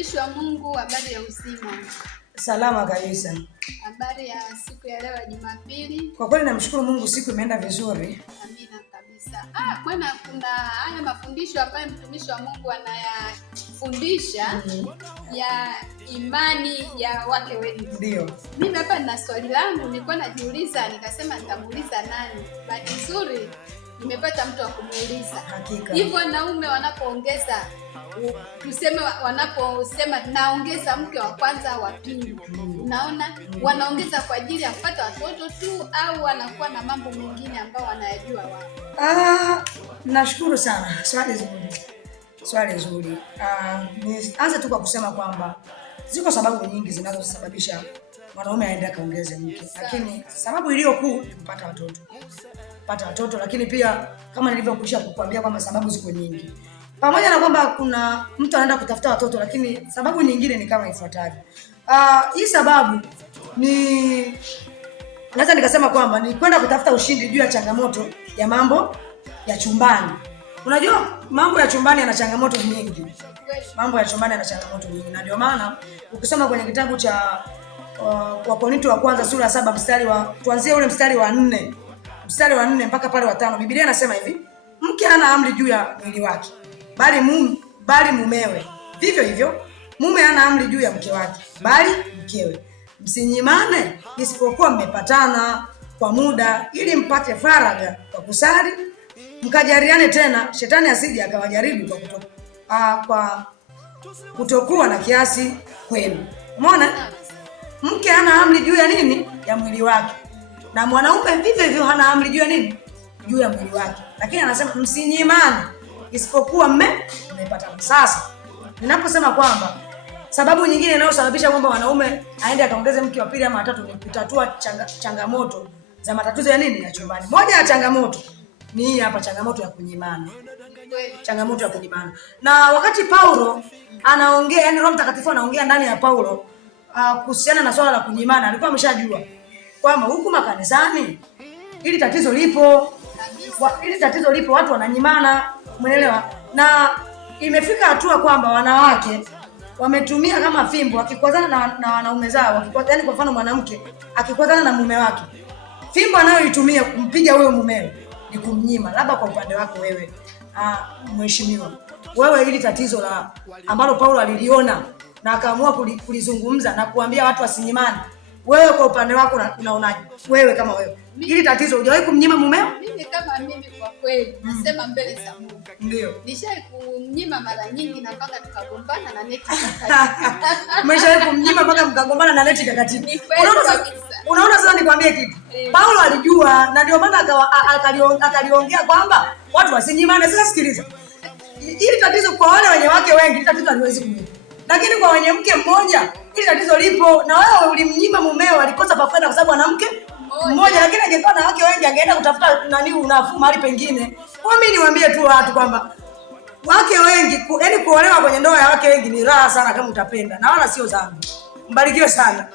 Mtumishi wa Mungu, habari ya uzima? Salama kabisa. Habari ya siku ya leo ya Jumapili? Kwa kweli namshukuru Mungu, siku imeenda vizuri. Amina kabisa. Bwana, kuna haya mafundisho ambayo mtumishi wa Mungu anayafundisha ya imani ya wake wengi. Ndio. Mimi hapa nina swali langu, nilikuwa najiuliza, nikasema nitamuuliza nani. Bahati nzuri nimepata mtu wa kumuuliza. Hakika. Hivyo wanaume wanapoongeza, tuseme wanaposema naongeza mke wa kwanza wa pili, unaona wanaongeza kwa ajili ya kupata watoto tu, au wanakuwa na mambo mengine ambayo wanayajua wao? Nashukuru sana. Swali zuri. Nianze tu kwa kusema kwamba ziko sababu nyingi zinazosababisha mwanaume aende kaongeze mke, lakini sababu iliyo kuu ni kupata watoto. Lakini pia kama nilivyokwisha kukuambia kwamba sababu ziko nyingi, pamoja na kwamba kuna mtu anaenda kutafuta watoto, lakini sababu nyingine ni kama ifuatavyo. Hii sababu ni naweza nikasema kwamba ni kwenda kutafuta ushindi juu ya changamoto ya mambo ya chumbani. Unajua mambo ya chumbani yana changamoto nyingi. Na ndio maana ukisoma kwenye kitabu cha Wakorintho wa kwanza sura ya 7 tuanzie ule mstari wa 4 mpaka pale wa 5, Biblia inasema hivi: mke hana amri juu ya mwili wake, bali mumewe. Vivyo hivyo mume hana amri juu ya mke wake, bali mkewe. Msinyimane, isipokuwa mmepatana kwa muda, ili mpate faraga kwa kusali, mkajariane tena, shetani asije akawajaribu kwa kutokuwa na kiasi kwenu. Umeona? Mke hana amri juu ya nini? Ya mwili wake. Na mwanaume vivyo hivyo hana amri juu ya nini? Juu ya mwili wake. Lakini anasema msinyimane, isipokuwa mmepatana. Sasa ninaposema kwamba sababu nyingine inayosababisha kwamba wanaume aende akaongeze mke wa pili ama watatu ni kutatua changamoto za matatizo ya nini? Ya chumbani. Moja ya changamoto ni hii hapa, changamoto ya kunyimana. Na wakati Paulo anaongea, yani Roho Mtakatifu anaongea ndani ya Paulo kuhusiana na swala la kunyimana, alikuwa ameshajua kwamba huku makanisani ili tatizo lipo, watu wananyimana, umeelewa? Na imefika hatua kwamba wanawake wametumia kama fimbo, wakikwazana na wanaume zao, yani kwa mfano mwanamke akikwazana na mume wake, fimbo anayoitumia kumpiga huyo mumewe ni kumnyima. Labda kwa upande wako wewe, mheshimiwa, wewe ili tatizo ambalo Paulo aliliona na akaamua kulizungumza na kuambia watu wasinyimane, wewe kwa upande wako unaonaje? Wewe kama wewe, ili tatizo hujawahi kumnyima mumeo? Mimi kama mimi kwa kweli nasema mbele za Mungu, ndio nishawahi kumnyima mara nyingi na mpaka tukagombana na neti umeshawahi kumnyima mpaka mkagombana na neti kakatika? Unaona sasa nikwambie kitu. Paulo alijua, na ndio maana akaliongea kwamba watu wasinyimane. Sasa sikiliza, ili tatizo kwa wale wenye wake wengi tatizo haliwezi kunyima, lakini kwa wenye mke mmoja ili tatizo lipo. Na wewe ulimnyima mumeo, alikosa pa kwenda kwa sababu ana mke mmoja, lakini angekuwa na wake wengi angeenda kutafuta unafuu mahali pengine. Kwa mimi niwaambie tu watu kwamba wake wengi, yaani kuolewa kwenye ndoa ya wake wengi ni raha sana kama utapenda, na wala sio dhambi. Mbarikiwe sana.